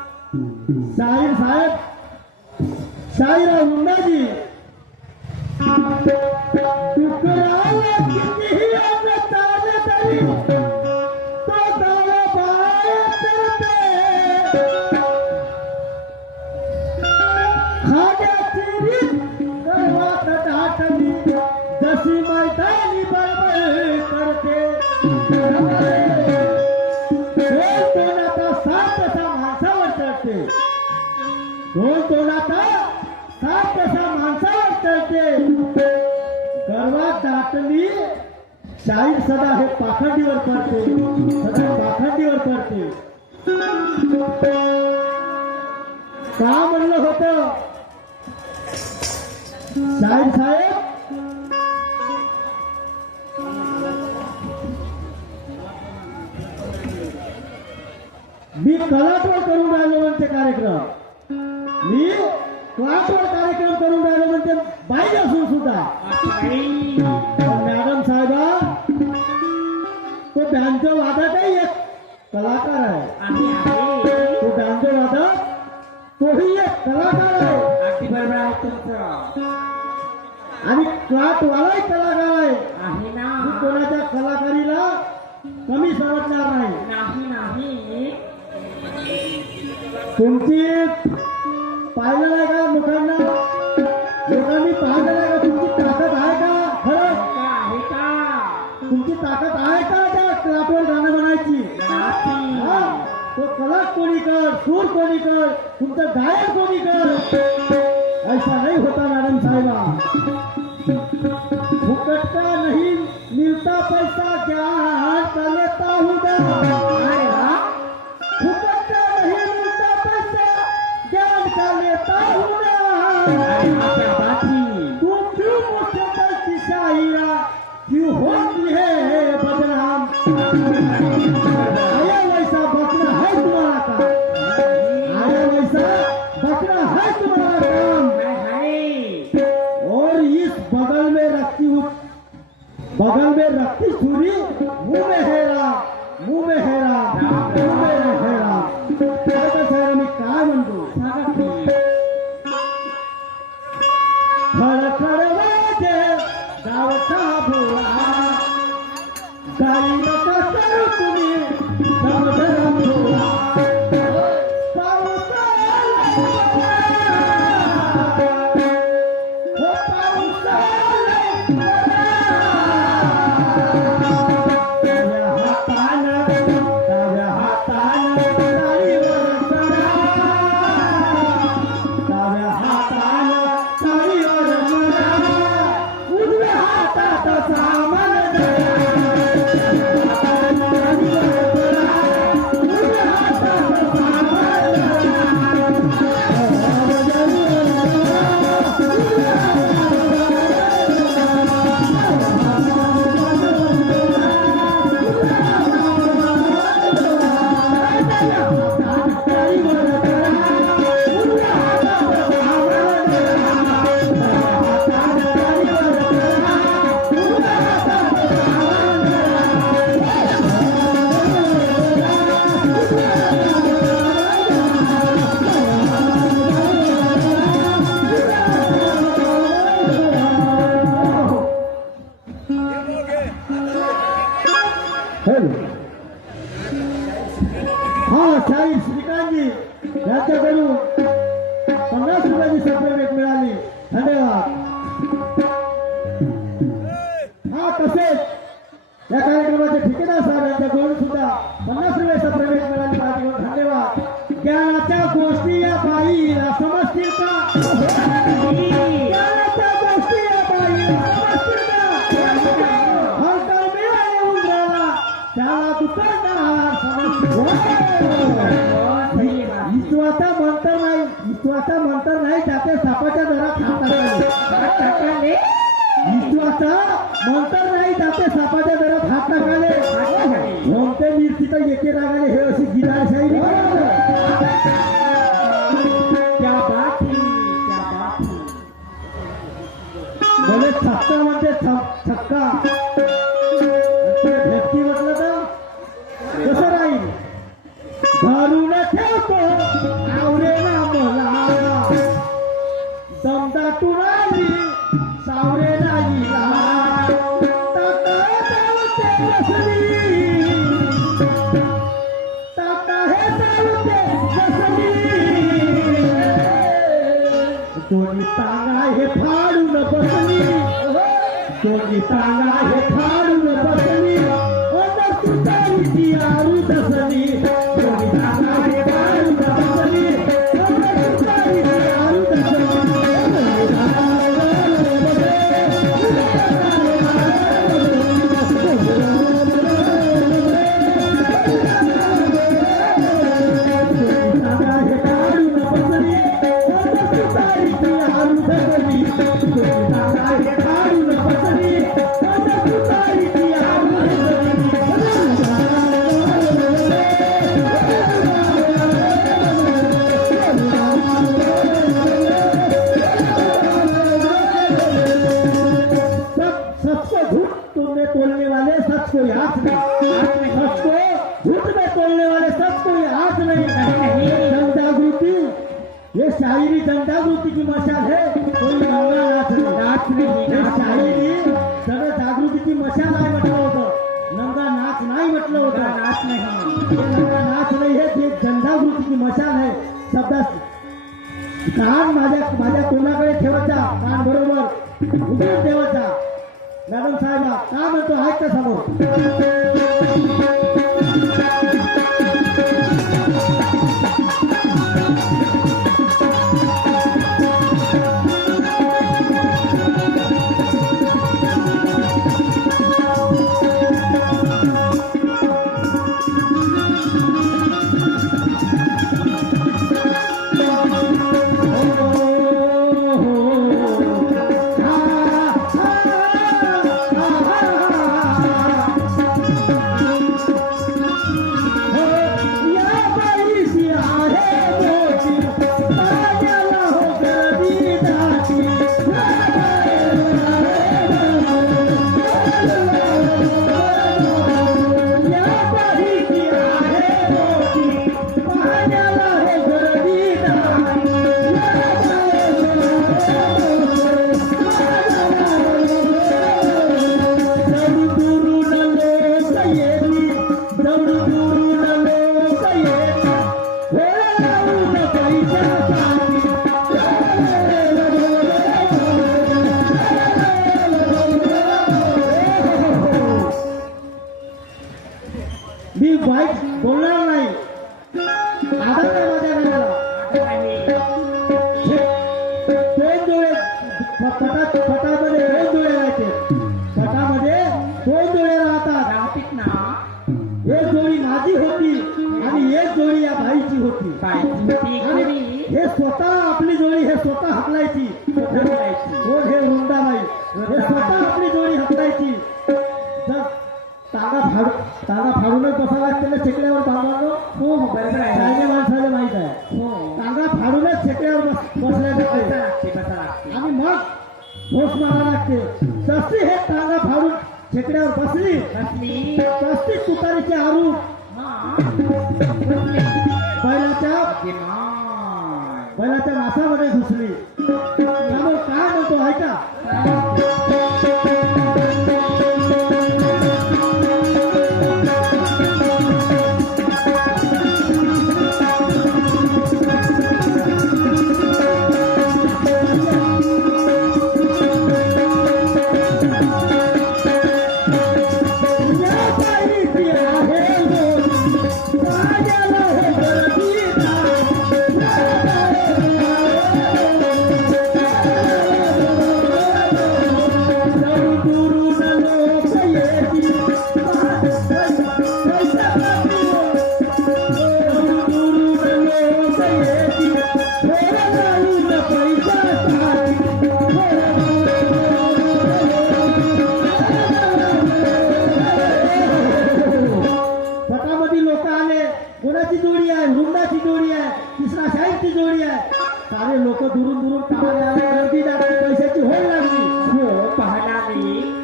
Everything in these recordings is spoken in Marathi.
शाहीर साहेब शाहीर मुंडाजी डुकराला कितीही अन्न चालले तरी तो दावा बाहेर करते खाण्याची रीत गर्वात दाटली जशी मैदानी बळबळ करते तोंडाचा साप तसा माणसावर चढते तोंडाचा साप तसा माणसावर चढते गर्वात दाटली शाहीर सदा हे पाखंडीवर पडते सदा पाखंडीवर पडते का म्हणलं होतं शाहीर साहेब मी कलाटवर करून राहिलो म्हणते कार्यक्रम मी क्लासवर कार्यक्रम करून राहिलो म्हणते पाहिजे असून सुद्धा मॅडम साहेबा तो बँजो वादकही एक कलाकार आहे तो बँजो वादक तोही एक कलाकार आहे अगदी बरोबर आहे तुमचं आणि क्लासवालाही कलाकार आहे आहे ना मी कोणाच्या कलाकारीला कमी समजणार नाही नाही नाही तुमची पाहिलं नाही का लोकांनी पाहिलं नाही का तुमची ताकद आहे का खरं आहे का तुमची ताकद आहे का त्या क्लासवर गाणं म्हणायची हा? तो कला कोणी कर सूर कोणी कर तुमचं गायन कोणी कर ऐसा नहीं होता मॅडम साहेबा फुकट का नहीं मिलता पैसा ज्ञान का लेता हूँ फुकट का नहीं मिलता पैसा ज्ञान का लेता हूँ तुम क्यों मुझसे गलती शायरा क्यों होती है बदनाम आया वैसा बकरा है तुम्हारा काम आया वैसा बकरा है तुम्हारा काम और इस बगल में रखती छुरी मुंह में हेरा मुंह में हेरा मुंह में हेरा काय मी काय म्हणतो खडखड वाजे गावचा भोळा गाई नका करू तुम्ही दमदरा भोळा पाऊस शाहीर श्रीकांतजी यांच्याकडून 50 रुपयाची सप्रेमेट मिळाली धन्यवाद हा तसेच या कार्यक्रमाचे ठेकेदार साहेब यांच्याकडून सुद्धा 50 रुपये सप्रेमेट मिळाली धन्यवाद ज्ञानाच्या गोष्टी या बाईला समजतील का ज्ञानाच्या गोष्टी या बाईला समजतील का हलका मेळा येऊन राहिला त्याला दुकानदार समजतील विश्वाचा मंतर नाही त्याच्या सापाच्या दरात हात टाकाले विश्वाचा मंतर नाही त्याच्या सापाच्या दरात हात टाकाले कोणते मिरची तर एके रागाने हे अशी गिरा छक्का भेटती म्हटलं तर कसं राहील धरून ठेवतो आवरेला मला दमदाटून आली सावरेला हिला टाका चालते बसली टाका हे चालते बसली कोणी टांगा हे फाडून बसली कोणी टांगा हे फाडून बसली ओदर तुतारीची आरू दसली कोणी टांगा हे फाडून बसली ओदर तुतारीची आरू दसली तोड़ने वाले सच को हाथ नहीं सच को झूठ में तोड़ने वाले सच को हाथ नहीं जन जागृति ये शायरी जन जागृति की मशाल है कोई नंगा नाच नहीं ये शायरी जन जागृति की मशाल आहे म्हटलं होतं नंगा नाच नाही म्हटलं होतं नाच नाही ये नंगा नाच नाही है ये जनजागृती की मशाल है शब्दात कान माझ्या तोंडाकडे ठेवायचा कान बरोबर उभे ठेवायचा मॅडम साहेबा का म्हणतो आहेत का समोर मी वाईट बोलणार नाही आदर आहे माझ्या गाण्याला दोन डोळे पटामध्ये दोन डोळे राहते पटामध्ये दोन डोळे राहतात राहतीत ना एक जोडी माझी होती आणि एक जोडी या बाईची होती आणि हे स्वतः आपली जोडी हे स्वतः हकलायची हो हे रुंदाबाई हे स्वतः आपली जोडी हकलायची जर तागा फाडूनच बसावं लागते ना छेकड्यावर बाबांनो हो बरोबर आहे सायने माणसाला माहित आहे हो तागा फाडूनच छेकड्यावर बसल्या जाते बसा लागते आणि मग ठोस मारा लागते जशी हे तागा फाडून छेकड्यावर बसली असली तशी तुतारीची आरू बैलाच्या मासामध्ये घुसली त्यामुळे काय म्हणतो ऐका कोणाची जोडी आहे वृंदाची जोडी आहे तिसरा शाहीरची जोडी आहे सारे लोक दुरून कामाला गर्दी लागली पैशाची होय लागली हो पाहणारी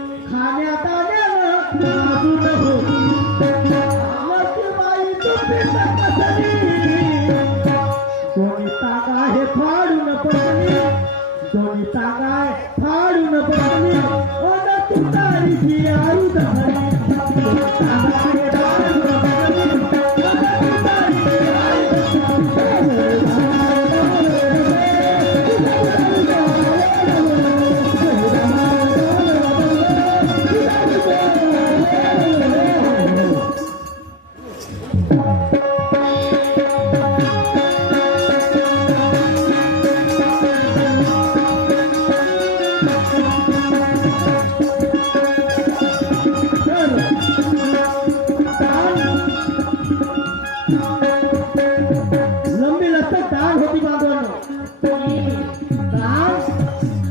अजून होती लक्ष्मीबाईचं पिंड कसली दोन्ही तागा हे फाडून पडली दोन्ही तागा फाडून पडली ओन तुतारीची आळू धरली दोन्ही तागा हे फाडून पडली ओन तुतारीची आळू लंबी लचक डाळ होती बांधवांनो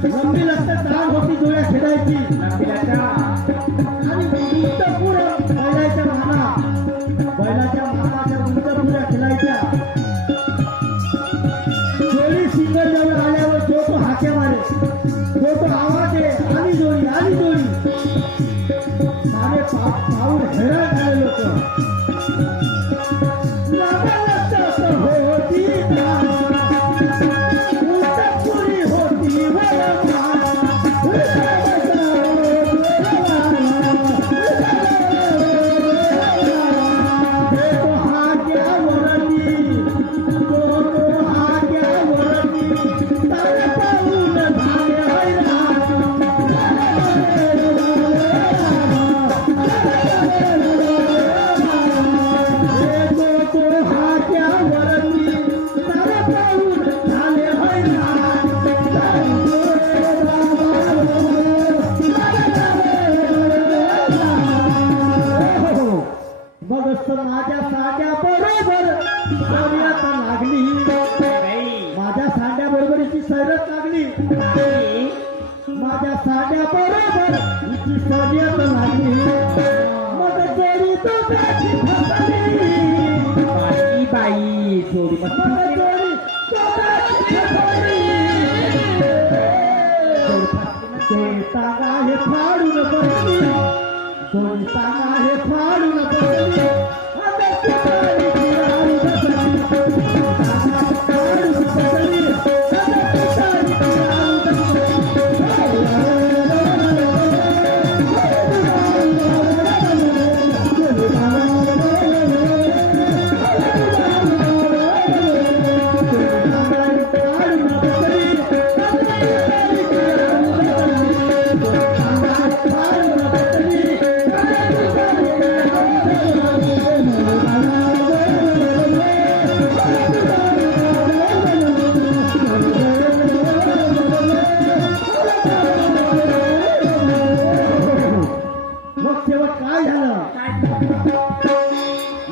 लंबी लचक डाळ होती डोळ्या खेळायची आणि उंचपुऱ्या बैलाच्या मानाच्या उंचपुऱ्या खेळायच्या जोडी सिंगल आल्यावर जो तो हाके मारे जो तो आवाज आहे आली जोडी सारे पाऊल हैराण झाले लोक माझ्या साड्या बरोबर शर्यत लागली माझ्या साड्या बरोबरीची शर्यत लागली माझ्या साड्या बरोबर हिची शर्यत लागली मग जोडी तो त्याची फसली बाई जोडी मग जोडी तो त्याची फसली जोडी तागा हे फाडून पडली जोडी तागा हे फाडून पडली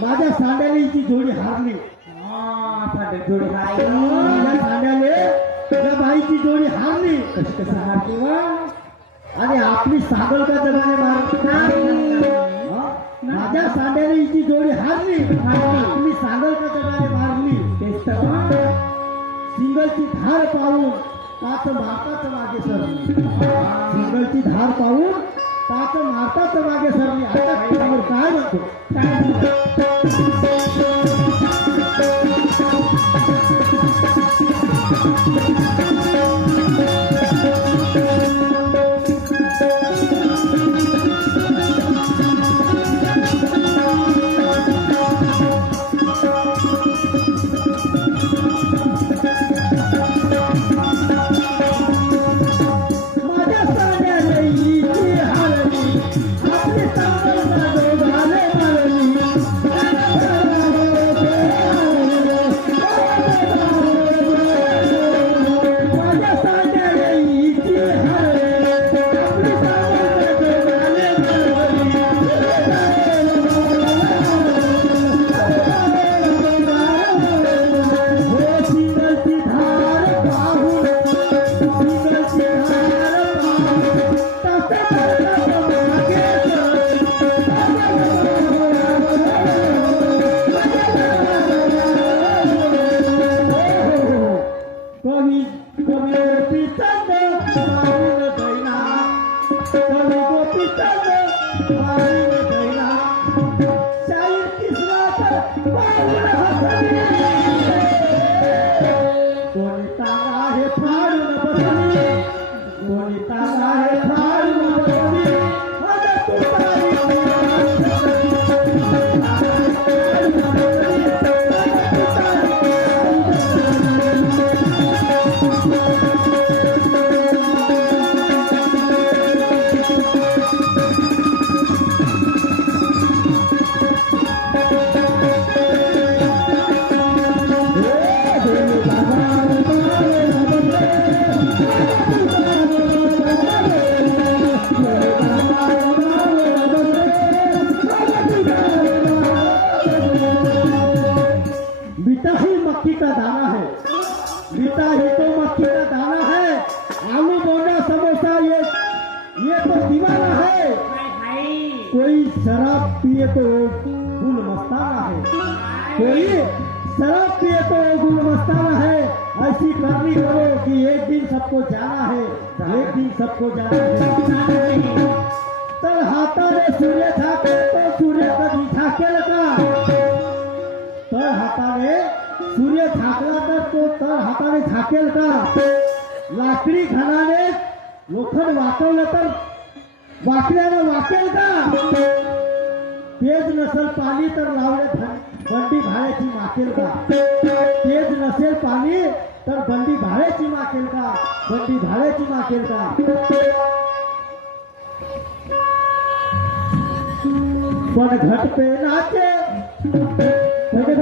माझ्या सांड्याने हिची जोडी हारली माझ्या सांड्याने त्या बाईची जोडी हारली कशी हारली वा आणि आपली सागल का जगाने माझ्या सांड्याने हिची जोडी हारली आपली सागल का जगाने मारली सिंगलची धार पाहून काच मारताच मागे सरली सिंगलची धार पाहून काच मारताच मागे सरली आता त्यावर काय म्हणतो मक्खी का दाना है, मीठा ही तो मक्खी का दाना है। आलू बोंडा समोसा ये तो दीवाना है। कोई शराब पिए तो गुल मस्ताना है, कोई शराब पिए तो गुल मस्ताना है। ऐसी करनी करो कि एक दिन सबको जाना है, एक दिन सबको जाना है। तर हाताने सूर्य झाके तो सूर्य कधी झाकेल का? तर हाताने सूर्य झाकला तर तो तर हाताने झाकेल का? लाकडी घाणाने लोखंड वाकवलं तर वाकल्यानं वाकेल का? तेज नसेल पाणी तर लावले बंडी भाड्याची माकेल का? तेज नसेल पाणी तर बंडी भाड्याची माकेल का? बंडी भाड्याची माकेल का? पण घट पे नाचे नाचे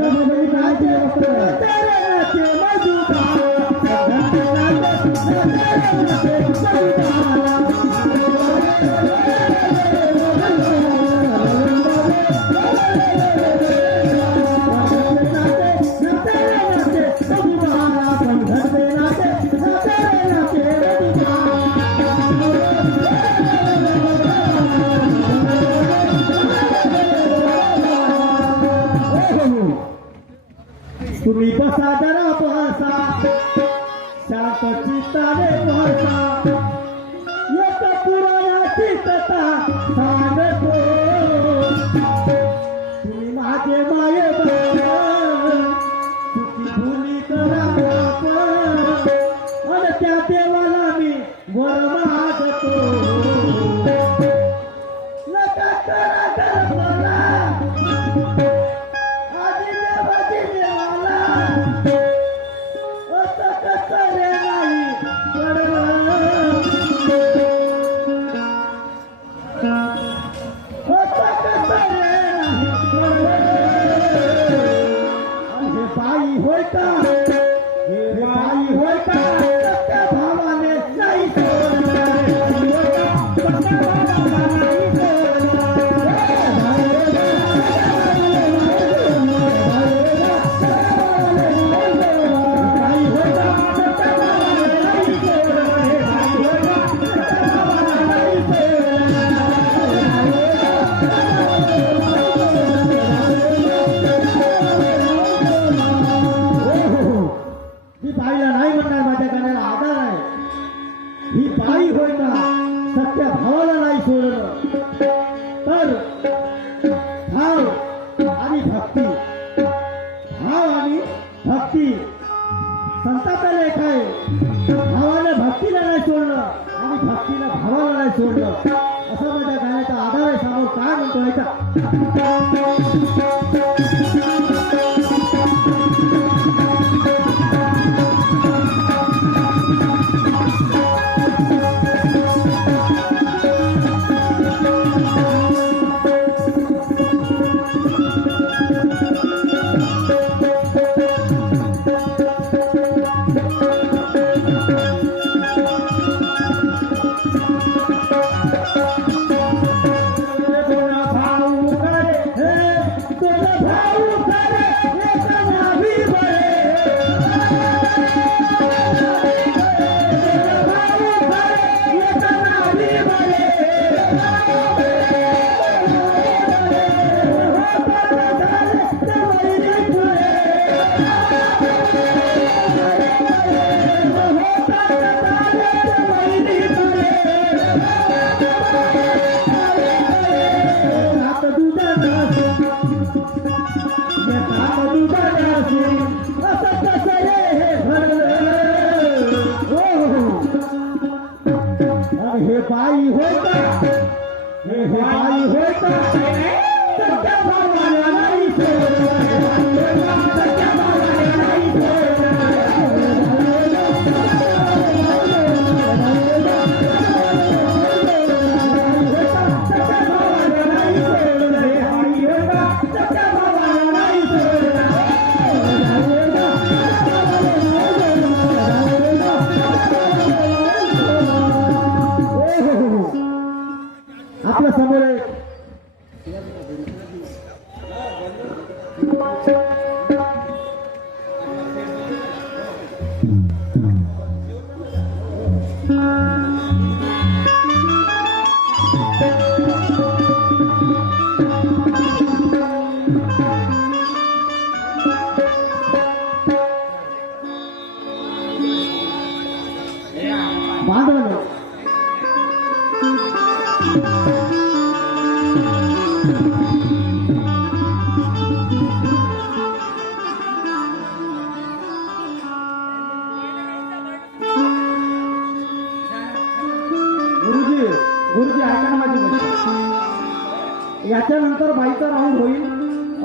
तुम्ही बसा जरा बसा, शांत चित्ताने बसा, एक पुराणाची कथा सांगतो। तुम्ही माझे माये चुकी भुली करा आणि त्या देवाला मी वर मागतो। नका करा गरबला ही बाई होय का सत्य भावाला नाही सोडलं तर भाव आणि भक्ती, भाव आणि भक्ती संताचा लेख आहे। भावाने भक्तीला नाही सोडलं आणि भक्तीला भावाला नाही सोडलं, असा माझ्या गाण्याचा आधार आहे। समोर काय म्हणतो ऐका। हे बाई होता, हे बाई होता, सत्या भावाला नाही सोडलं, सत्या भावाला नाही सोडलं, सत्या भावाला नाही सोडलं, हे बाई होता, सत्या भावाला नाही सोडलं। आपल्या समोर याच्यानंतर बाईचा राऊंड होईल.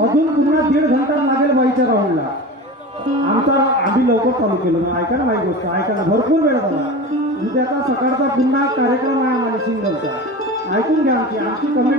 अजून पुन्हा 1.5 घंटा लागेल बाईच्या राऊंडला. आम्ही लवकर चालू केलं ना. ऐका ना माझी गोष्ट, ऐका ना. भरपूर वेळ झाला. उद्याचा सकाळचा पुन्हा कार्यक्रम आहे आम्हाला सिंगलचा. ऐकून घ्या. आमची कमिटी